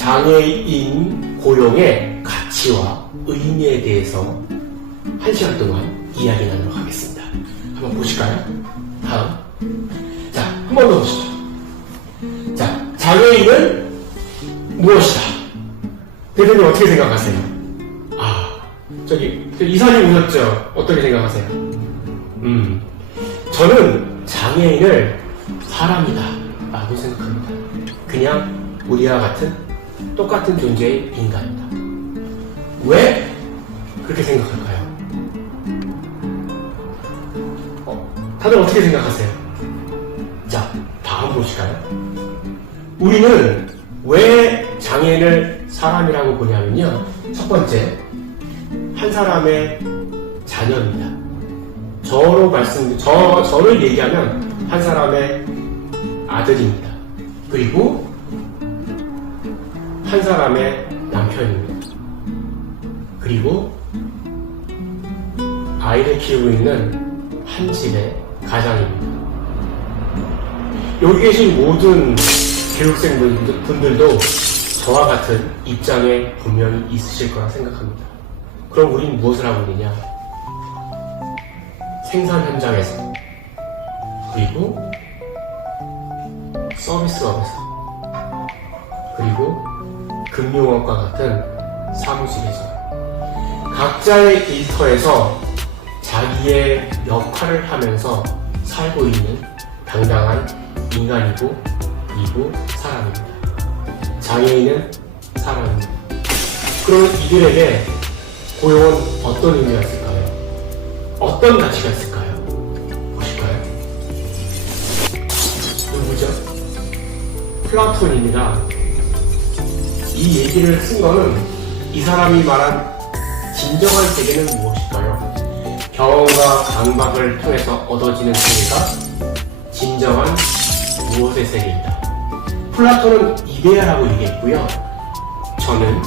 장애인 고용의 가치와 의미에 대해서 1시간 동안 이야기 나누도록 하겠습니다. 한번 보실까요? 다음. 자, 한 번 더 보시죠. 자, 장애인은 무엇이다? 대표님 어떻게 생각하세요? 저기 이사님 오셨죠? 어떻게 생각하세요? 저는 장애인을 사람이다 라고 생각합니다. 그냥 우리와 같은 똑같은 존재의 인간이다. 왜 그렇게 생각할까요? 다들 어떻게 생각하세요? 자, 다음 보실까요? 우리는 왜 장애인을 사람이라고 보냐면요, 첫 번째, 한 사람의 자녀입니다. 저를 얘기하면 한 사람의 아들입니다. 그리고 한 사람의 남편입니다. 그리고 아이를 키우고 있는 한 집의 가장입니다. 여기 계신 모든 교육생분들도 저와 같은 입장에 분명히 있으실 거라 생각합니다. 그럼 우린 무엇을 하고 있느냐? 생산 현장에서, 그리고 서비스업에서, 그리고 금융업과 같은 사무실에서 각자의 일터에서 자기의 역할을 하면서 살고 있는 당당한 인간이고, 그리고 사람입니다. 장애인은 사람입니다. 그럼 이들에게 고용은 어떤 의미가 있을까요? 어떤 가치가 있을까요? 보실까요? 누구죠? 플라톤입니다. 이 얘기를 쓴 거는 이 사람이 말한 진정한 세계는 무엇일까요? 경험과 강박을 통해서 얻어지는 세계가 진정한 무엇의 세계이다. 플라톤은 이데아라고 얘기했고요. 저는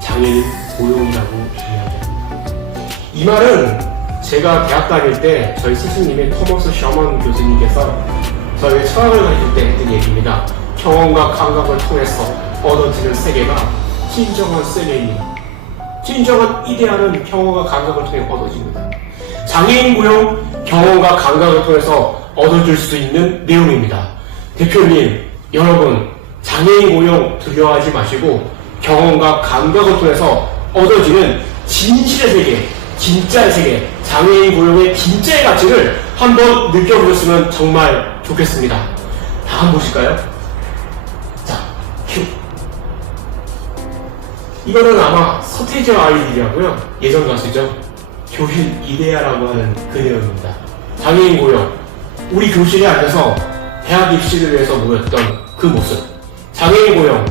장애인 고용이라고 이야기합니다. 이 말은 제가 대학 다닐 때 저희 스승님인 토머스 셔먼 교수님께서 저희 철학을 가르칠 때 했던 얘기입니다. 경험과 감각을 통해서 얻어지는 세계가 진정한 세계입니다. 진정한 이데아는 경험과 감각을 통해 얻어집니다. 장애인 고용, 경험과 감각을 통해서 얻어질 수 있는 내용입니다. 대표님, 여러분, 장애인 고용 두려워하지 마시고 경험과 감각을 통해서 얻어지는 진실의 세계, 진짜의 세계, 장애인 고용의 진짜의 가치를 한번 느껴보셨으면 정말 좋겠습니다. 다음 보실까요? 자, 큐. 이거는 아마 서태지와 아이들이라고요. 예전 가수죠. 교실 이데아라고 하는 그 내용입니다. 장애인 고용. 우리 교실에 앉아서 대학 입시를 위해서 모였던 그 모습. 장애인 고용.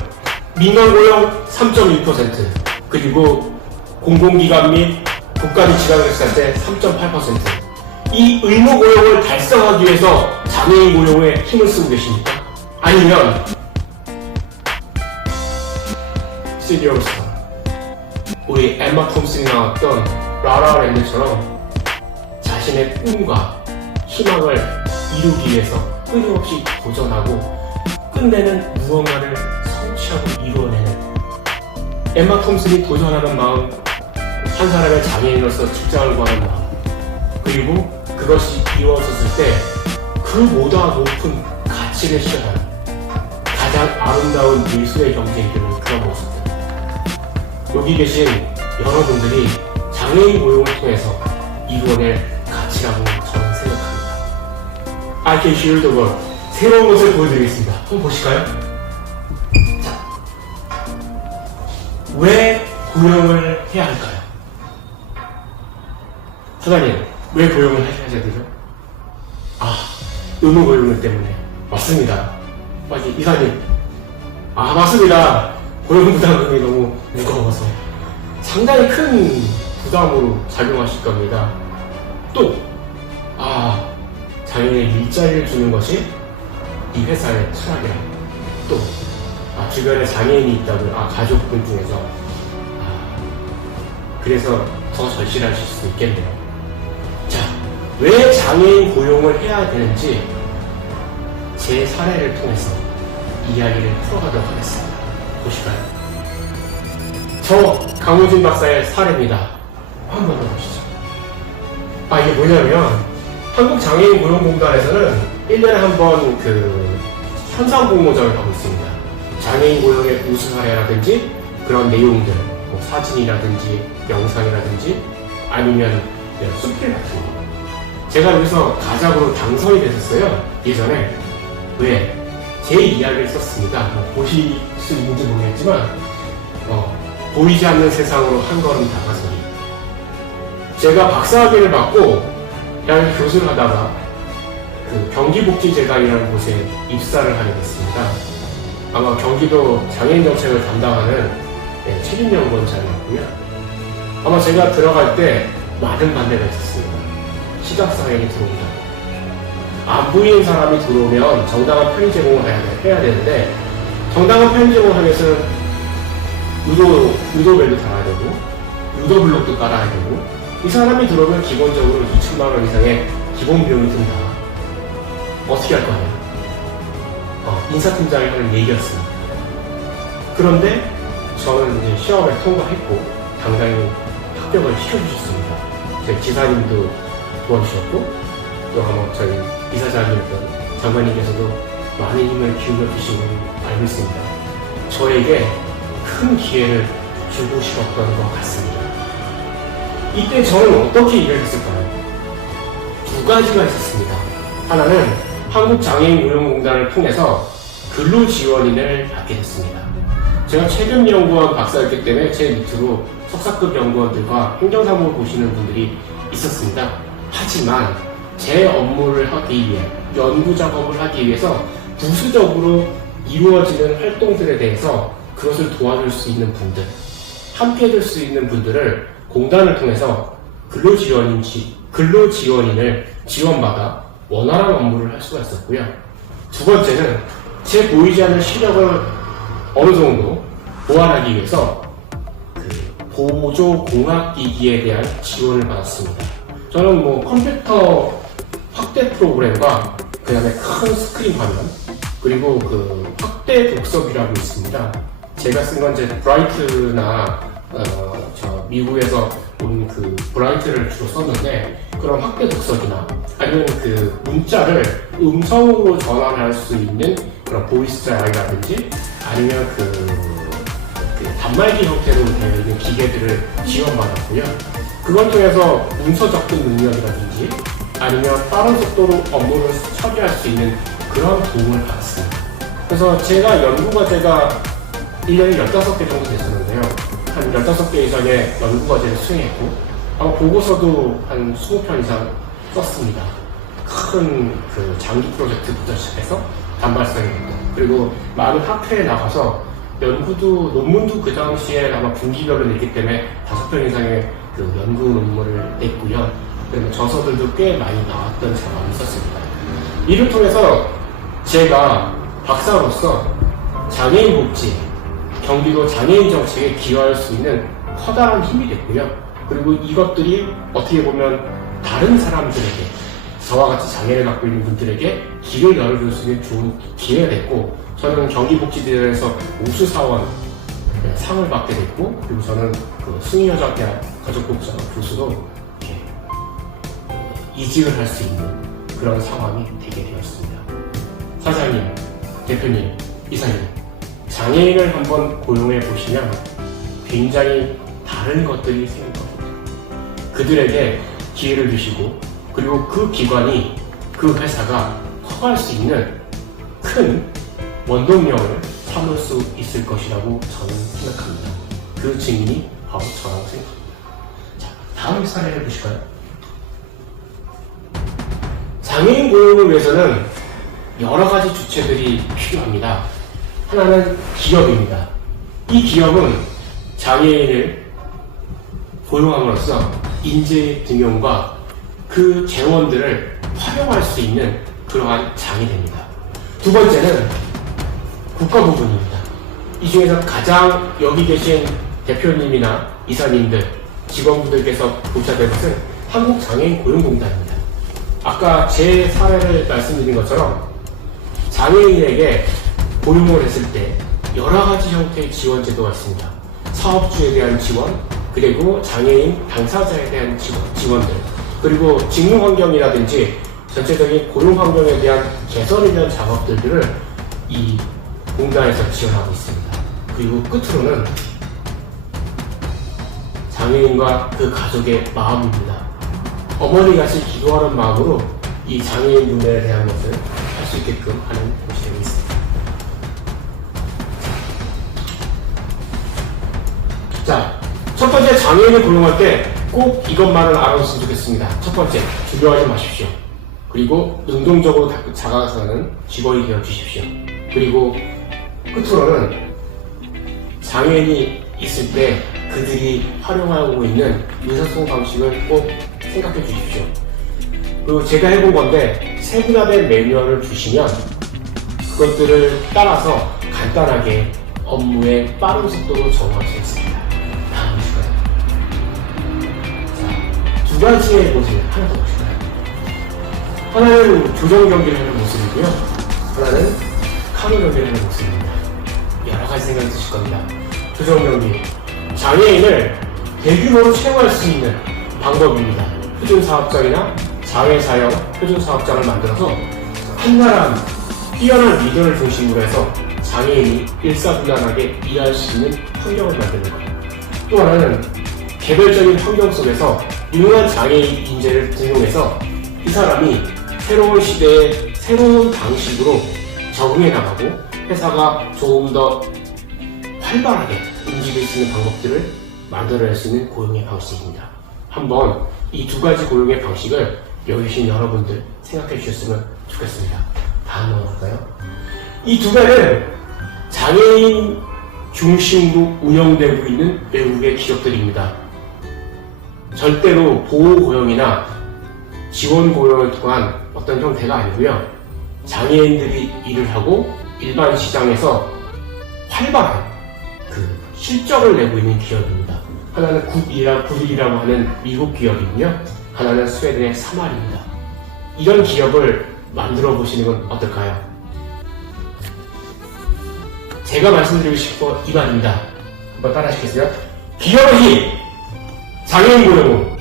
민간 고용 3.1%. 그리고 공공기관 및 국가직 지방자치단체 때 3.8%. 이 의무 고용을 달성하기 위해서 장애인 고용에 힘을 쓰고 계십니까? 아니면 시리얼스타, 우리 엠마 톰슨이 나왔던 라라랜드처럼 자신의 꿈과 희망을 이루기 위해서 끊임없이 도전하고 끝내는 무언가를 성취하고 이루어내는 엠마 톰슨이 도전하는 마음, 한 사람의 장애인으로서 직장을 구하는 마음, 그리고 그것이 이루어졌을 때 그 보다 높은 가치를 실현하는 가장 아름다운 예술의 경지에 이르는 그런 모습들. 여기 계신 여러분들이 장애인 고용을 통해서 이루어낼 가치라고 저는 생각합니다. I can heal the world. 새로운 것을 보여드리겠습니다. 한번 보실까요? 자, 왜 고용을 해야 할까요? 사장님, 왜 고용을 하셔야 되죠? 의무 고용 때문에. 맞습니다. 이사님. 맞습니다. 고용 부담금이 너무 무거워서 상당히 큰 부담으로 작용하실 겁니다. 또, 장애인의 일자리를 주는 것이 이 회사의 철학이라. 또, 주변에 장애인이 있다고요. 가족분 중에서. 그래서 더 절실하실 수 있겠네요. 자, 왜 장애인 고용을 해야 되는지 제 사례를 통해서 이야기를 풀어가도록 하겠습니다. 보실까요? 저 강우진 박사의 사례입니다. 한번 더 보시죠. 이게 뭐냐면 한국장애인고용공단에서는 1년에 한 번 그 현상공모전을 하고 있습니다. 장애인 고용의 우수 사례라든지 그런 내용들, 뭐 사진이라든지 영상이라든지 아니면 수필 같은 거. 제가 여기서 가장으로 당선이 됐었어요. 예전에. 왜? 제 이야기를 썼습니다. 보실 수 있는지 모르겠지만 보이지 않는 세상으로 한 걸음 다가서니. 제가 박사학위를 받고 대학 교수를 하다가 그 경기복지재단이라는 곳에 입사를 하게 됐습니다. 아마 경기도 장애인 정책을 담당하는 책임연구원장이었고요. 아마 제가 들어갈 때 많은 반대가 있었습니다. 시각장애인이 들어온다. 안 보이는 사람이 들어오면 정당한 편의 제공을 해야 되는데 정당한 편의 제공을 하기 위해서는 유도벨도 달아야 되고 유도블록도 깔아야 되고 이 사람이 들어오면 기본적으로 2천만 원 이상의 기본 비용이 든다. 어떻게 할 거 아니에요? 인사팀장이 하는 얘기였습니다. 그런데 저는 이제 시험을 통과했고 당당히 합격을 시켜주셨습니다. 저희 지사님도 도와주셨고 또 아마 저희 이사장이었던 장관님께서도 많은 힘을 기울여 주신 걸 알고 있습니다. 저에게 큰 기회를 주고 싶었던 것 같습니다. 이때 저는 어떻게 일을 했을까요? 두 가지가 있었습니다. 하나는 한국장애인고용공단을 통해서 근로지원인을 받게 됐습니다. 제가 최근연구원 박사였기 때문에 제 밑으로 석사급 연구원들과 행정사무를 보시는 분들이 있었습니다. 하지만 제 업무를 하기 위해 연구 작업을 하기 위해서 부수적으로 이루어지는 활동들에 대해서 그것을 도와줄 수 있는 분들, 함께 해줄 수 있는 분들을 공단을 통해서 근로지원인을 지원받아 원활한 업무를 할 수가 있었고요. 두 번째는 제 보이지 않는 시력을 어느 정도 보완하기 위해서 보조공학기기에 대한 지원을 받았습니다. 저는 컴퓨터 확대 프로그램과 그 다음에 큰 스크린 화면 그리고 그 확대 독서기라고 있습니다. 제가 쓴 건 이제 브라이트나 미국에서 온 그 브라이트를 주로 썼는데 그런 확대 독서기나 아니면 그 문자를 음성으로 전환할 수 있는 그런 보이스 드라이라든지 아니면 그 단말기 형태로 되어 있는 기계들을 지원받았고요. 그걸 통해서 문서 접근 능력이라든지 아니면 빠른 속도로 업무를 처리할 수 있는 그런 도움을 받았습니다. 그래서 제가 연구과제가 1년에 15개 정도 됐었는데요. 한 15개 이상의 연구과제를 수행했고 아마 보고서도 한 20편 이상 썼습니다. 큰 그 장기 프로젝트부터 시작해서 단발성이부터 그리고 많은 학회에 나가서 논문도 그 당시에 아마 분기별로 냈기 때문에 5편 이상의 그 연구 논문을 냈고요. 그리고 저서들도 꽤 많이 나왔던 경험이 있었습니다. 이를 통해서 제가 박사로서 장애인 복지, 경기도 장애인 정책에 기여할 수 있는 커다란 힘이 됐고요. 그리고 이것들이 어떻게 보면 다른 사람들에게 저와 같이 장애를 갖고 있는 분들에게 길을 열어줄 수 있는 좋은 기회가 됐고 저는 경기복지대에서 우수사원 상을 받게 됐고 그리고 저는 그 숭인여자대학 가족복지학과 교수로 이직을 할 수 있는 그런 상황이 되게 되었습니다. 사장님, 대표님, 이사님 장애인을 한번 고용해 보시면 굉장히 다른 것들이 생길 겁니다. 그들에게 기회를 주시고 그리고 그 기관이 그 회사가 커갈 수 있는 큰 원동력을 삼을 수 있을 것이라고 저는 생각합니다. 그 증인이 바로 저라고 생각합니다. 자, 다음 사례를 보실까요? 장애인 고용을 위해서는 여러 가지 주체들이 필요합니다. 하나는 기업입니다. 이 기업은 장애인을 고용함으로써 인재 등용과 그 재원들을 활용할 수 있는 그러한 장이 됩니다. 두 번째는 국가 부분입니다. 이 중에서 가장 여기 계신 대표님이나 이사님들, 직원분들께서 보셔야 될 것은 한국장애인고용공단입니다. 아까 제 사례를 말씀드린 것처럼 장애인에게 고용을 했을 때 여러 가지 형태의 지원 제도가 있습니다. 사업주에 대한 지원, 그리고 장애인 당사자에 대한 지원들, 그리고 직무 환경이라든지 전체적인 고용 환경에 대한 개선에 대한 작업들을 이 공단에서 지원하고 있습니다. 그리고 끝으로는 장애인과 그 가족의 마음입니다. 어머니 같이 기도하는 마음으로 이 장애인 눈에 대한 것을 할 수 있게끔 하는 곳이 되고 있습니다. 자, 첫 번째, 장애인을 고용할 때 꼭 이것만은 알아뒀으면 좋겠습니다. 첫 번째, 두려워하지 마십시오. 그리고 능동적으로 다가가서는 직원이 되어 주십시오. 그리고 끝으로는 장애인이 있을 때 그들이 활용하고 있는 의사소통 방식을 꼭 생각해 주십시오. 그리고 제가 해본 건데 세분화된 매뉴얼을 주시면 그것들을 따라서 간단하게 업무의 빠른 속도로 적응할 수 있습니다. 다음 보실까요? 자, 두 가지의 모습을 하나 더 보실까요? 하나는 조정 경기를 하는 모습이고요. 하나는 카누 경기를 하는 모습입니다. 여러 가지 생각이 드실 겁니다. 조정 경기. 장애인을 대규모로 채용할 수 있는 방법입니다. 표준사업장이나 자회사형 표준사업장을 만들어서 한나라한 뛰어난 리더를 중심으로 해서 장애인이 일사불란하게 일할 수 있는 환경을 만드는 것. 또 하나는 개별적인 환경 속에서 유능한 장애인 인재를 등용해서 이 사람이 새로운 시대의 새로운 방식으로 적응해 나가고 회사가 조금 더 활발하게 움직일 수 있는 방법들을 만들어낼 수 있는 고용의 방식입니다. 한번 이 두 가지 고용의 방식을 여기 계신 여러분들 생각해 주셨으면 좋겠습니다. 다음 넘어갈까요? 이 두 가지는 장애인 중심으로 운영되고 있는 외국의 기업들입니다. 절대로 보호 고용이나 지원 고용을 통한 어떤 형태가 아니고요. 장애인들이 일을 하고 일반 시장에서 활발한 그 실적을 내고 있는 기업입니다. 하나는 굿일이라고 하는 미국 기업이고요. 하나는 스웨덴의 사말입니다. 이런 기업을 만들어 보시는 건 어떨까요? 제가 말씀드리고 싶은 이 말입니다. 한번 따라 하시겠어요? 기업의 힘! 장애인 고용은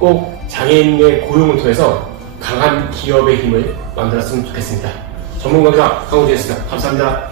꼭 장애인의 고용을 통해서 강한 기업의 힘을 만들었으면 좋겠습니다. 전문가가 강호진이었습니다. 감사합니다.